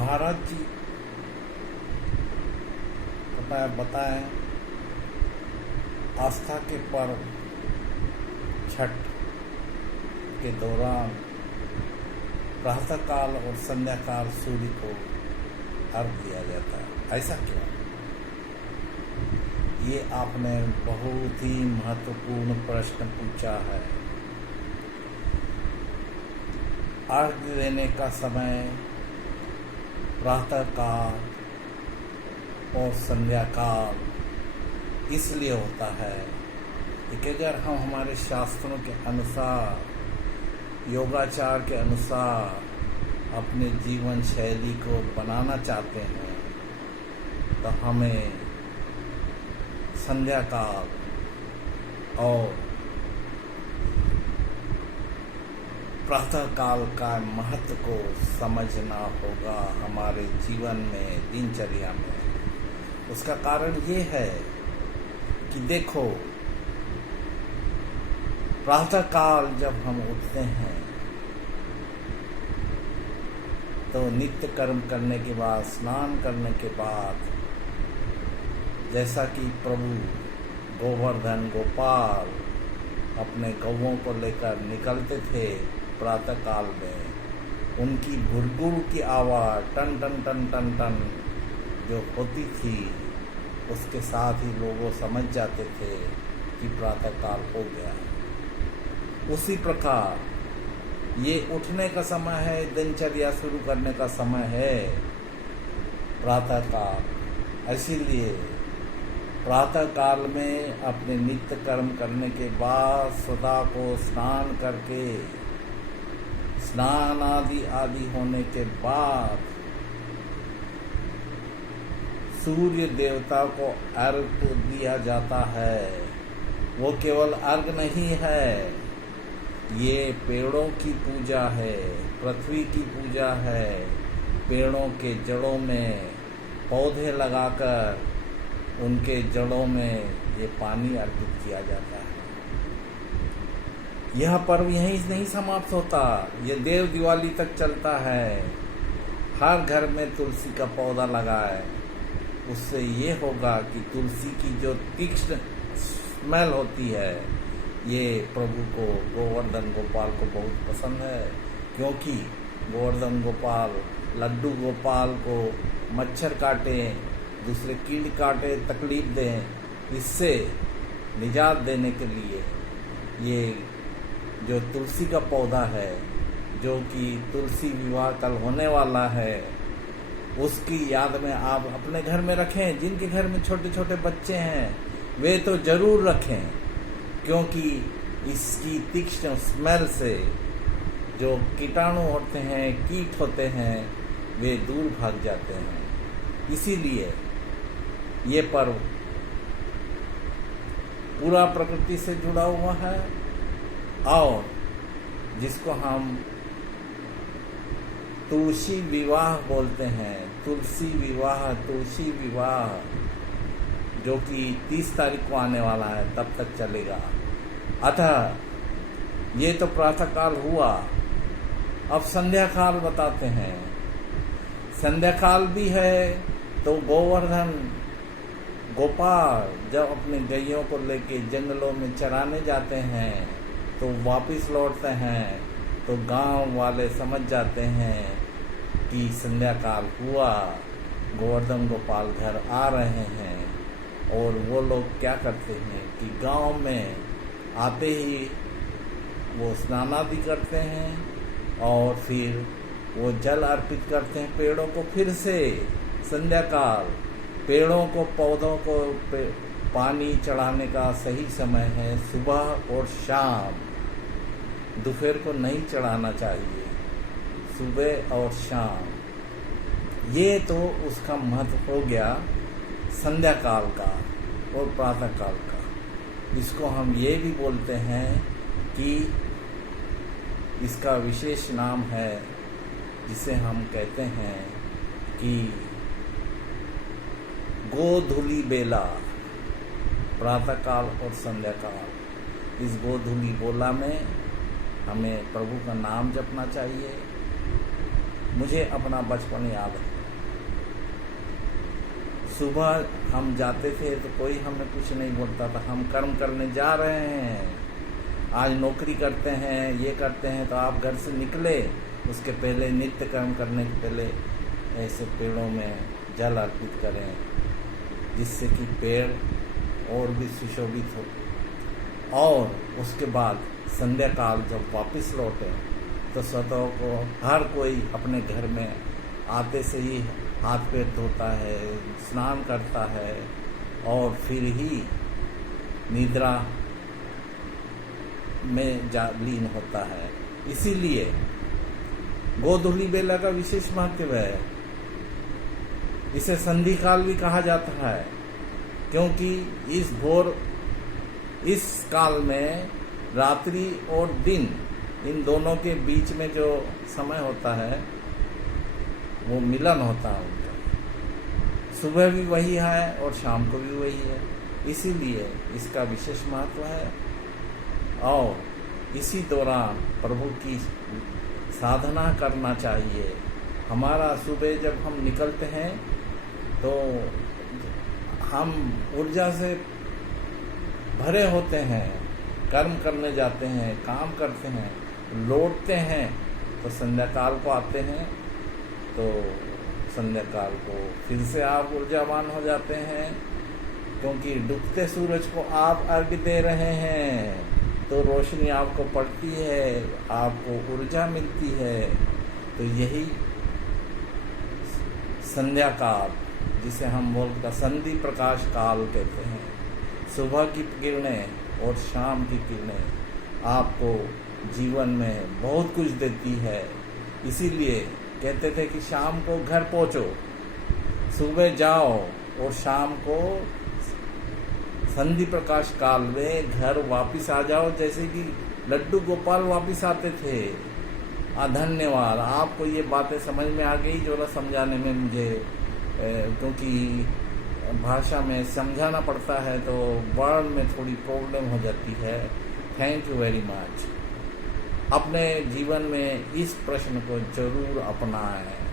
महाराज जी बताएं, आस्था के पर्व छठ के दौरान प्रातःकाल और संध्याकाल सूर्य को अर्घ दिया जाता है। ऐसा क्यों? ये आपने बहुत ही महत्वपूर्ण प्रश्न पूछा है। अर्घ देने का समय प्रातःकाल और संध्याकाल इसलिए होता है कि अगर हम हमारे शास्त्रों के अनुसार, योगाचार के अनुसार अपने जीवन शैली को बनाना चाहते हैं तो हमें संध्याकाल और प्रातःकाल का महत्व को समझना होगा हमारे जीवन में, दिनचर्या में। उसका कारण ये है कि देखो, प्रातःकाल जब हम उठते हैं तो नित्य कर्म करने के बाद, स्नान करने के बाद, जैसा कि प्रभु गोवर्धन गोपाल अपने गौओं को लेकर निकलते थे प्रातःकाल में, उनकी घुरघुर की आवाज़ टन टन टन टन टन जो होती थी, उसके साथ ही लोग समझ जाते थे कि प्रातःकाल हो गया। उसी प्रकार ये उठने का समय है, दिनचर्या शुरू करने का समय है प्रातःकाल। इसीलिए प्रातःकाल में अपने नित्य कर्म करने के बाद सदा को स्नान करके, स्नान आदि होने के बाद सूर्य देवता को अर्घ दिया जाता है। वो केवल अर्घ नहीं है, ये पेड़ों की पूजा है, पृथ्वी की पूजा है। पेड़ों के जड़ों में पौधे लगाकर उनके जड़ों में ये पानी अर्पित किया जाता है। यह पर्व यहीं नहीं समाप्त होता, ये देव दिवाली तक चलता है। हर घर में तुलसी का पौधा लगाए, उससे ये होगा कि तुलसी की जो तीक्ष्ण स्मेल होती है, ये प्रभु को, गोवर्धन गोपाल को बहुत पसंद है। क्योंकि गोवर्धन गोपाल, लड्डू गोपाल को मच्छर काटे, दूसरे कीड़ काटे, तकलीफ दें, इससे निजात देने के लिए ये जो तुलसी का पौधा है, जो कि तुलसी विवाह कल होने वाला है, उसकी याद में आप अपने घर में रखें। जिनके घर में छोटे छोटे बच्चे हैं वे तो जरूर रखें, क्योंकि इसकी तीक्ष्ण स्मेल से जो कीटाणु होते हैं, कीट होते हैं, वे दूर भाग जाते हैं। इसीलिए ये पर्व पूरा प्रकृति से जुड़ा हुआ है और जिसको हम तुलसी विवाह बोलते हैं, तुलसी विवाह जो कि 30 तारीख को आने वाला है, तब तक चलेगा। अतः ये तो प्रातःकाल हुआ। अब संध्याकाल बताते हैं। संध्याकाल भी है तो गोवर्धन गोपाल जब अपने गैयों को लेके जंगलों में चराने जाते हैं तो वापस लौटते हैं तो गांव वाले समझ जाते हैं कि संध्याकाल हुआ, गोवर्धन गोपाल घर आ रहे हैं। और वो लोग क्या करते हैं कि गांव में आते ही वो स्नान आदि करते हैं और फिर वो जल अर्पित करते हैं पेड़ों को। फिर से संध्याकाल पेड़ों को, पौधों को पानी चढ़ाने का सही समय है सुबह और शाम। दोपहर को नहीं चढ़ाना चाहिए, सुबह और शाम। ये तो उसका महत्व हो गया संध्याकाल का और प्रातःकाल का। इसको हम ये भी बोलते हैं कि इसका विशेष नाम है, जिसे हम कहते हैं कि गोधूली बेला, प्रातःकाल और संध्याकाल। इस गोधूली बेला में हमें प्रभु का नाम जपना चाहिए, मुझे अपना बचपन याद है। सुबह हम जाते थे तो कोई हमें कुछ नहीं बोलता था, हम कर्म करने जा रहे हैं, आज नौकरी करते हैं, ये करते हैं, तो आप घर से निकले उसके पहले नित्य कर्म करने के पहले ऐसे पेड़ों में जल अर्पित करें, जिससे कि पेड़ और भी सुशोभित हो। और उसके बाद संध्या काल जब वापस लौटे तो स्वतः को हर कोई अपने घर में आते से ही हाथ पैर धोता है, स्नान करता है और फिर ही निद्रा में लीन होता है। इसीलिए गोधूली बेला का विशेष महत्व है। इसे संधि काल भी कहा जाता है, क्योंकि इस काल में रात्रि और दिन इन दोनों के बीच में जो समय होता है वो मिलन होता है उनका। सुबह भी वही है और शाम को भी वही है, इसीलिए इसका विशेष महत्व है। और इसी दौरान प्रभु की साधना करना चाहिए। हमारा सुबह जब हम निकलते हैं तो हम ऊर्जा से भरे होते हैं, कर्म करने जाते हैं, काम करते हैं, लौटते हैं तो संध्या काल को आते हैं, तो संध्या काल को फिर से आप ऊर्जावान हो जाते हैं, क्योंकि डूबते सूरज को आप अर्घ्य दे रहे हैं तो रोशनी आपको पड़ती है, आपको ऊर्जा मिलती है। तो यही संध्या काल, जिसे हम बोलते संधि प्रकाश काल कहते हैं, सुबह की किरणें और शाम की किरणें आपको जीवन में बहुत कुछ देती है। इसीलिए कहते थे कि शाम को घर पहुंचो, सुबह जाओ और शाम को संधि प्रकाश काल में घर वापिस आ जाओ, जैसे कि लड्डू गोपाल वापिस आते थे। धन्यवाद, आपको ये बातें समझ में आ गई जो समझाने में मुझे, क्योंकि भाषा में समझाना पड़ता है तो वर्ड में थोड़ी प्रॉब्लम हो जाती है। Thank you very much. अपने जीवन में इस प्रश्न को जरूर अपनाएं।